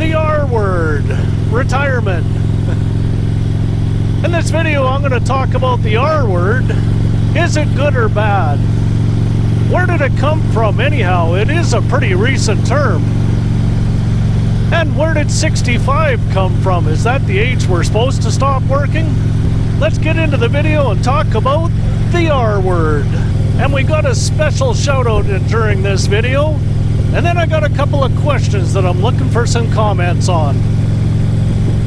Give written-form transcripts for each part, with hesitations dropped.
The R word, retirement. In this video, I'm going to talk about the R word. Is it good or bad? Where did it come from anyhow? It is a pretty recent term. And where did 65 come from? Is that the age we're supposed to stop working? Let's get into the video and talk about the R word. And we got a special shout out during this video. And then I got a couple of questions that I'm looking for some comments on.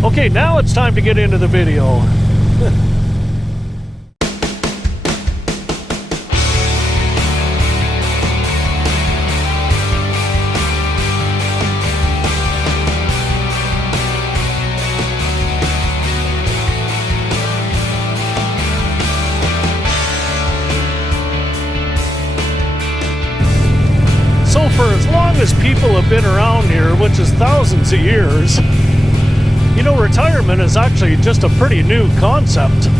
Okay, now it's time to get into the video. So for as long as people have been around here, which is thousands of years, you know, retirement is actually just a pretty new concept. So in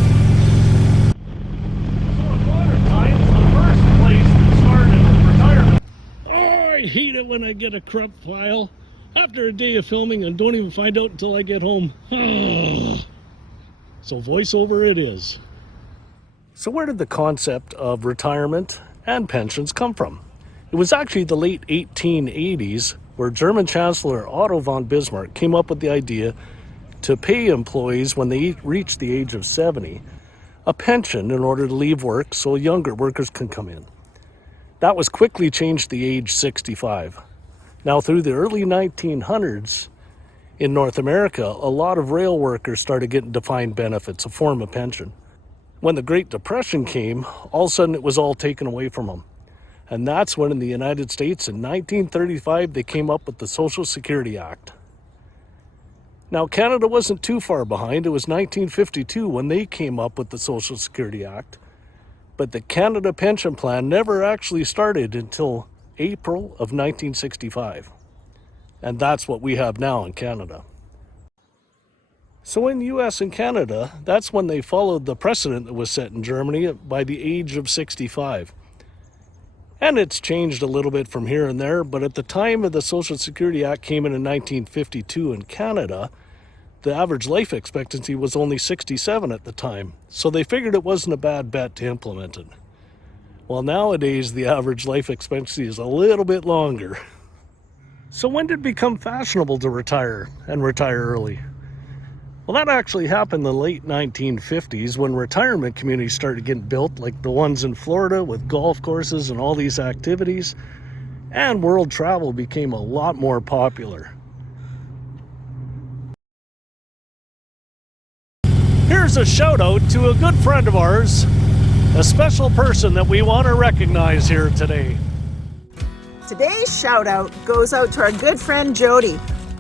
modern times, the first place that started retirement... Oh, I hate it when I get a corrupt file after a day of filming and don't even find out until I get home. So voiceover it is. So where did the concept of retirement and pensions come from? It was actually the late 1880s where German Chancellor Otto von Bismarck came up with the idea to pay employees when they reach the age of 70 a pension in order to leave work so younger workers can come in. That was quickly changed to the age 65. Now through the early 1900s in North America, a lot of rail workers started getting defined benefits, a form of pension. When the Great Depression came, all of a sudden it was all taken away from them. And that's when in the United States in 1935 they came up with the Social Security Act. Now Canada wasn't too far behind. It was 1952 when they came up with the Social Security Act. But the Canada Pension Plan never actually started until April of 1965. And that's what we have now in Canada. So in the US and Canada, that's when they followed the precedent that was set in Germany by the age of 65. And it's changed a little bit from here and there, but at the time of the Social Security Act came in 1952 in Canada, the average life expectancy was only 67 at the time. So they figured it wasn't a bad bet to implement it. Well, nowadays the average life expectancy is a little bit longer. So when did it become fashionable to retire and retire early? Well, that actually happened in the late 1950s when retirement communities started getting built, like the ones in Florida with golf courses and all these activities, and world travel became a lot more popular. Here's a shout out to a good friend of ours, a special person that we want to recognize here today. Today's shout out goes out to our good friend Jody,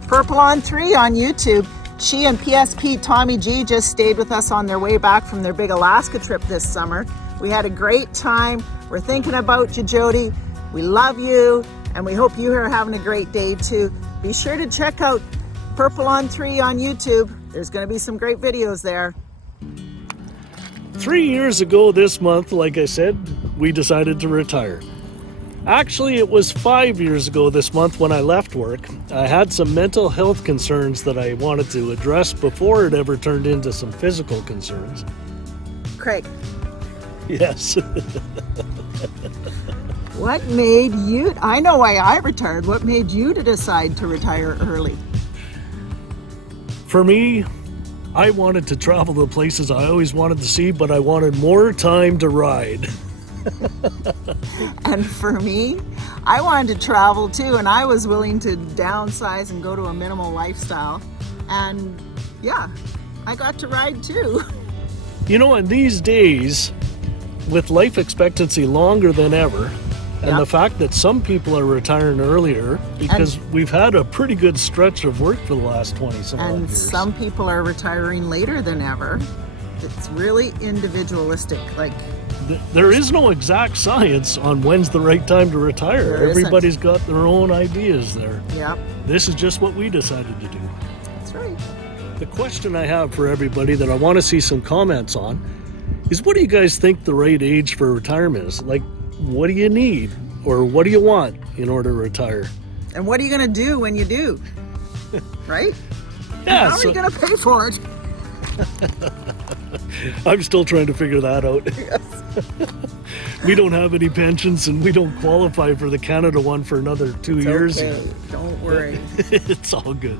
Purple on 3 on YouTube. She and PSP Tommy G just stayed with us on their way back from their big Alaska trip this summer. We had a great time. We're thinking about you, Jody. We love you, and we hope you are having a great day too. Be sure to check out Purple on 3 on YouTube. There's going to be some great videos there. 3 years ago this month, like I said, we decided to retire. Actually, it was 5 years ago this month when I left work. I had some mental health concerns that I wanted to address before it ever turned into some physical concerns. Craig. Yes. What made you, I know why I retired, what made you to decide to retire early? For me, I wanted to travel to places I always wanted to see, but I wanted more time to ride. And for me, I wanted to travel too, and I was willing to downsize and go to a minimal lifestyle. And yeah, I got to ride too. You know, in these days, with life expectancy longer than ever, and the fact that some people are retiring earlier because we've had a pretty good stretch of work for the last 20-some odd years. And some people are retiring later than ever. It's really individualistic. Like, there is no exact science on when's the right time to retire. Everybody's got their own ideas there. Yep. This is just what we decided to do. That's right. The question I have for everybody that I want to see some comments on is, what do you guys think the right age for retirement is? Like, what do you need or what do you want in order to retire? And what are you going to do when you do? right? Yeah, How are you going to pay for it? I'm still trying to figure that out. We don't have any pensions and we don't qualify for the Canada one for another 2 years. Okay, don't worry. It's all good.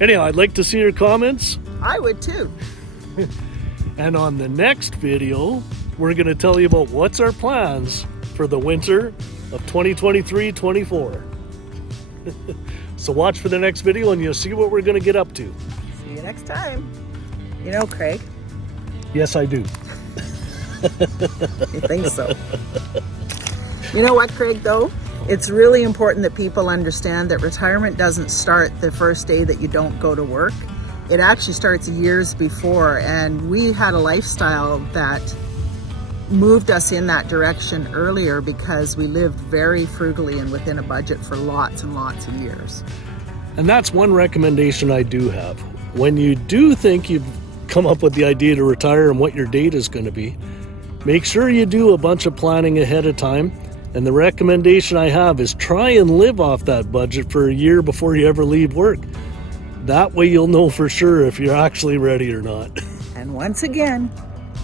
Anyhow, I'd like to see your comments. I would too. And on the next video, we're going to tell you about what's our plans for the winter of 2023-24. So watch for the next video and you'll see what we're going to get up to. See you next time. You know, Craig. Yes, I do. You think so? You know what, Craig, though? It's really important that people understand that retirement doesn't start the first day that you don't go to work. It actually starts years before, and we had a lifestyle that moved us in that direction earlier because we lived very frugally and within a budget for lots and lots of years. And that's one recommendation I do have. When you do think you've come up with the idea to retire and what your date is going to be, make sure you do a bunch of planning ahead of time. And the recommendation I have is try and live off that budget for a year before you ever leave work. That way you'll know for sure if you're actually ready or not. And once again,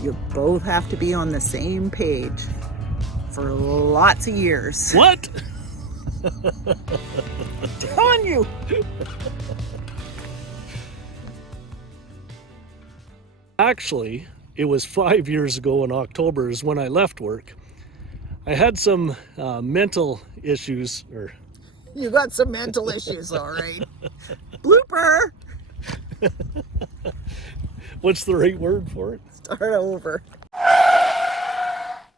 you both have to be on the same page for lots of years. What? Telling you. Actually, it was 5 years ago in October is when I left work. I had some mental issues. You got some mental issues, all right. Blooper. What's the right word for it? Start over.